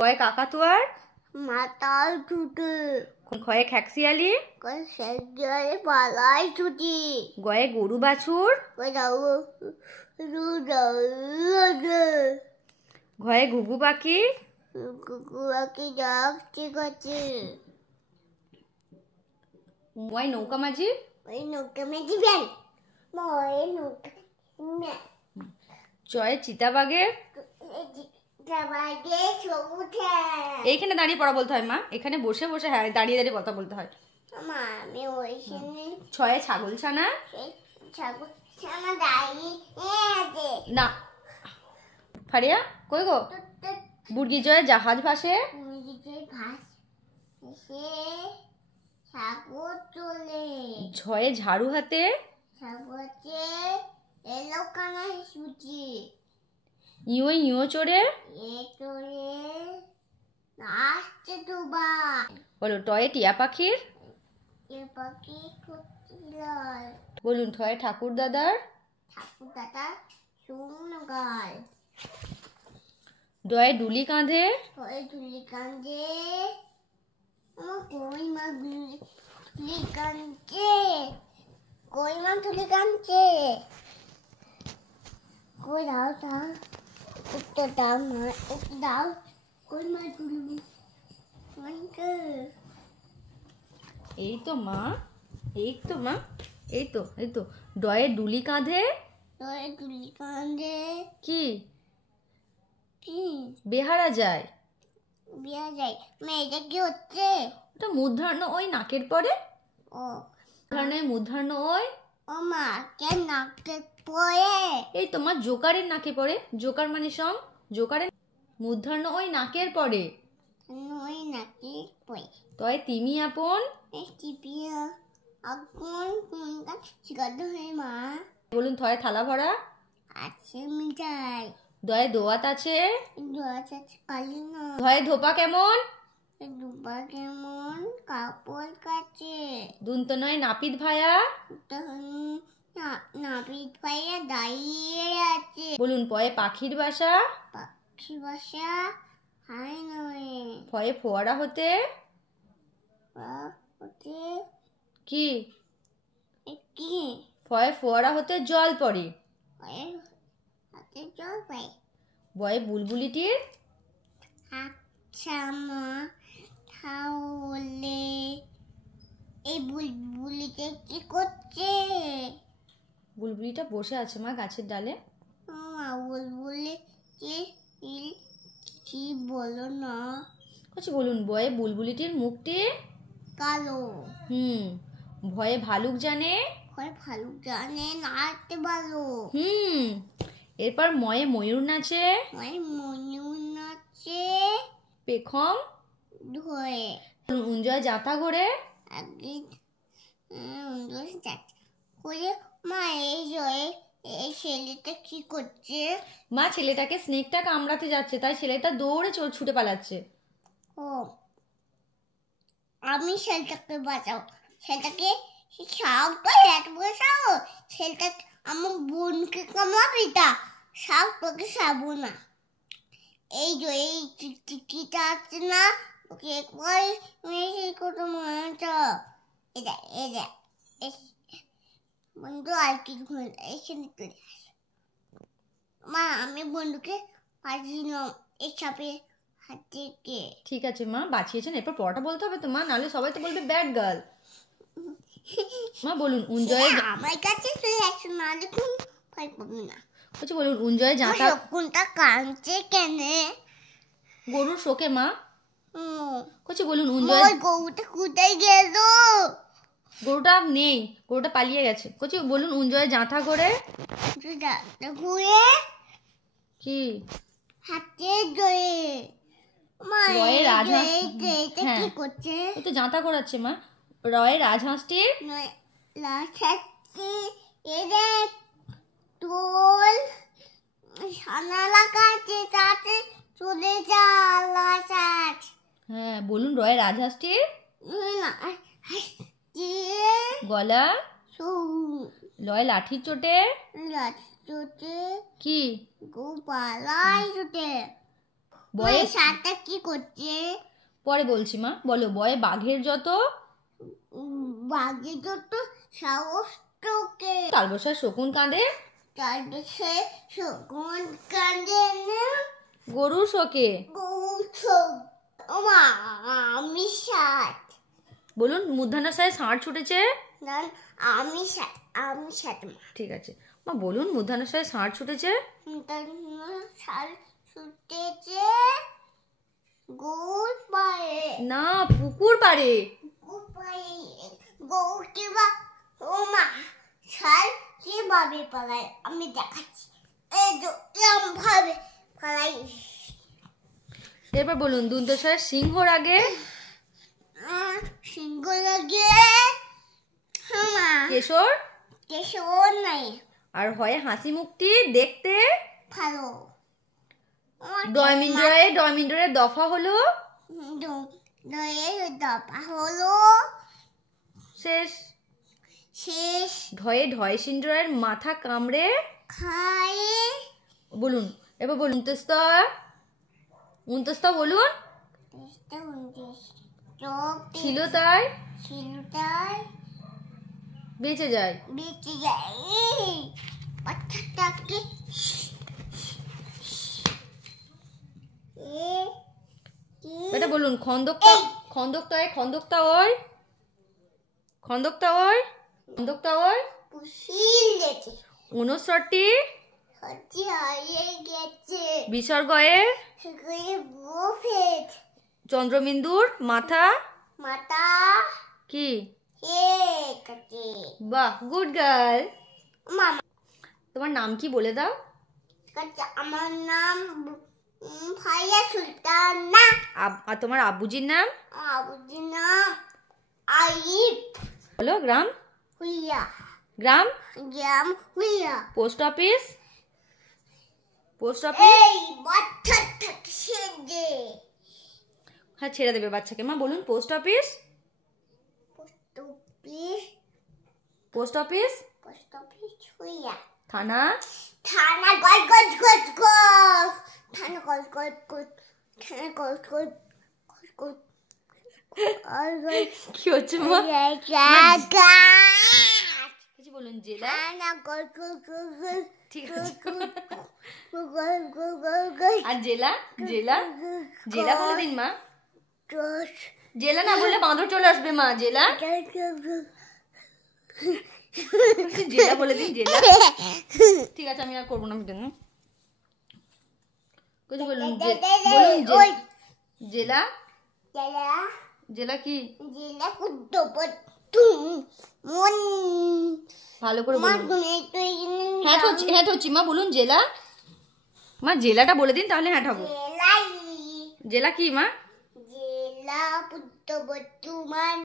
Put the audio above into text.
কয়ে কাকাতুয়ার মাথায় ছুটি, খয়ে খ্যাকশিয়ালি সেজে পালায় ছুটি, গয়ে গরু বাছুর ঘয়ে ঘুঘু পাখি কুকুরকে ডাক ঠিক আছে। ময় নৌকা মাঝি ওই নৌকা মেজিবেন মই নৌকা চয়ে চিতাবাঘের এইখানে দাঁড়িয়ে পড়া বলতে হয় মা, এখানে বসে বসে হ্যাঁ দাঁড়িয়ে দাঁড়িয়ে কথা বলতে হয়। আমি ওইখানে ছয়ে ছাগল ছানা ছাগল ছানা দাঁড়িয়ে না ফারিয়া কই গো বুড়গি জয়ে জাহাজ ভাসে ঘাস এসে সাগর চলে ঝয়ে ঝাড়ু হাতে সাগরকে এলো কানা সুচি ইয়ো ইয়ো চড়ে এ চড়ে নাচছে দুবা বলো টয়ে টিয়া পাখির এ পাখি খুঁজছিল বলুন ঠয়ে ঠাকুর দাদার ঠাকুর দাদা শুকনো গাল ডয়ে ডুলি কাঁধে ওই তুলি কান্দে আমার কই মা তুলি কান্দছে কই মা তুলি কান্দছে কই দাও দাও একটু দাও মা একটু দাও কই মা তুলি কান্দছে এই তো মা এই তো মা এই তো ডয়ে ডুলি কাঁধে ওই তুলি কান্দে কি কি বেহারা যায় বিয়া যায় মেয়েটা কি হচ্ছে ওটা মূর্ধন্য ওই নাকের পরে ও ধরনের মূর্ধন্য ওই ও মা কে নাকে পড়ে এই তোমার জোকারের নাকে পড়ে জোকার মানে সং জোকারের মূর্ধন্য ওই নাকের পরে ওই নাকে পড়ে তয় তিমি আপন টিপিয়া আগুন কোনটা শিকার হয়ে মা বলুন থয় থালা ভরা আছে মিঠাই দয়ে দোয়াত আছে দোয়াশ আছে কালি না ধয়ে ধোপা কেমন দুবা কেমন কাপড় কাছে দুন্ত নয় নাপিত ভায়া নাপিত পাইয়া দাঁড়িয়ে আছে বলুন পয়ে পাখির বাসা পাখি বাসা হাই নয় ফয়ে ফোয়ারা হতে ওতে কি কি ফয়ে ফোয়ারা হতে জল পড়ে হাতে জল পাই বয়ে বুলবুলিটির আচ্ছা মা তাহলে এই বুলবুলিতে কি করছে বুলবুলিটা বসে আছে মা গাছের ডালে মা বুলবুলি কি বলো না কিছু বলুন বয়ে বুলবুলিটির মুখটি কালো ভয়ে ভালুক জানে হয় ভালো জানে নাচতে ভালো এরপর ময়ে ময়ূর নাচে হয় ময়ূর নাচে পেখম ধরে উঞ্জয় জাতা ঘোরে আগে করে মা এই জয়ে এই ছেলেটা কি করছে মা ছেলেটাকে স্নেকটা কামড়াতে যাচ্ছে তাই ছেলেটা দৌড়ে ছুটে পালাচ্ছে ও আমি ছেলেটাকে বাঁচাও ছেলেটাকে সাপটা এত বসাও ছেলেটা আমার বোনকে কামাবি তা সাপ তোকে সাবো না এই যে এই টিকিটা আছে না ওকে একবার মেসেজ করতে মনে হচ্ছে এটা বন্ধু আর কিছু এখানে চলে আসে মা আমি বন্ধুকে পাঠিয়েছিলাম এই সাপে হাত থেকে ঠিক আছে মা বাঁচিয়েছেন এরপর পড়াটা বলতে হবে তো মা নাহলে সবাই তো বলবে ব্যাড গার্ল মা বলুন উঞ্জয় আমার কাছে চলে আসো না দেখুন ভয় পাবি না কিছু বলুন উঞ্জয় জাতা কোনটা কাঁদছে কেন গরুর শোকে মা কিছু বলুন উঞ্জয় গরুটা কোথায় গেল গরুটা নেই গরুটা পালিয়ে গেছে কিছু বলুন উঞ্জয় জাঁথা করে ঘুরে কি হাতে জয়ে রয়ে রাজহাঁস কি করছে ও তো জাঁথা করাচ্ছে মা রয়ে রাজহাঁসটির তোল সানালা কাছে তাতে চলে যা হ্যাঁ বলুন রয়ে রাজহাঁসটির গলা লয় লাঠির চোটে চোটে কি গোপালাই চোটে বয়ে সাতটা কি করছে? পরে বলছি মা, বলো। বয়ে বাঘের যত বাঘে যত সাহস তোকে তালবসার শকুন কাঁদে তারপরে শকুন কাঁদে না গরু শোকে। ওমা আমি সাত বলুন মূর্ধন্যসায় ষাঁড় ছুটেছে। না আমি সাত ঠিক আছে মা, বলুন মূর্ধন্যসায় ষাঁড় ছুটেছে। সাল ছুটেছে গৌর পায়ে না, পুকুর পাড়ে। গৌর কিবা ওমা শাল কিভাবে পালায় আমি দেখাচ্ছি। এই যে এরম ভাবে পালাই। এরপর বলুন দুন্তসায় সিংহর আগে সিংহ লাগে কেশর কেশর নাই আর হয় হাসি মুখটি দেখতে ভালো। ডয়মিন্ডরের দফা হলো দপা হলো শেষ। শেষ ঢয়ে ঢয় সিন্দুরের মাথা কামড়ে খায়। বলুন। এবার বলুন উন্তস্তা বলুন। ছিল তাই বেঁচে যায়। বেঁচে যায় বাচ্চাটাকে এটা বলুন খন্দকটা ওই পুষিয়ে গেছে 59টি হচ্ছে হারিয়ে গেছে বিসর্গয়ের বুফেট চন্দ্রবিন্দুর মাথা মাথা কি কাছে। বাহ, গুড গার্ল। মামা তোমার নাম কি বলে দাও। আমার নাম ফাইয়া সুলতানা। আর তোমার আব্বুজির নাম? আবুজির নাম আইব। বলো। গ্রাম গ্রাম হুইয়া। পোস্ট অফিস এই বাচ্চাটাকে ছেড়ে হ্যাঁ, ছেড়ে দেবে বাচ্চাকে। মা বলুন পোস্ট অফিস হুইয়া। থানা গজ গজ গজ গজ থানা গজ গজ গজ থানা গজ গজ গজ গজ কি হচ্ছে মা? কিছু বলুন। জেলা ঠিক আছে। আর জেলা বলে দিন মা। জেলা না বললে বাঁদর চলে আসবে মা। জেলা বলে দিন। জেলা ঠিক আছে, আমি আর করবো না ভিডিও। কিছু বলুন। জেলা কি? ভালো করে বলুন। হ্যাঁ হচ্ছি মা, বলুন জেলা। মা জেলাটা বলে দিন, তাহলে হ্যাঁ ঠাবো। জেলা কি মা? জেলা পুত্র বর্তমান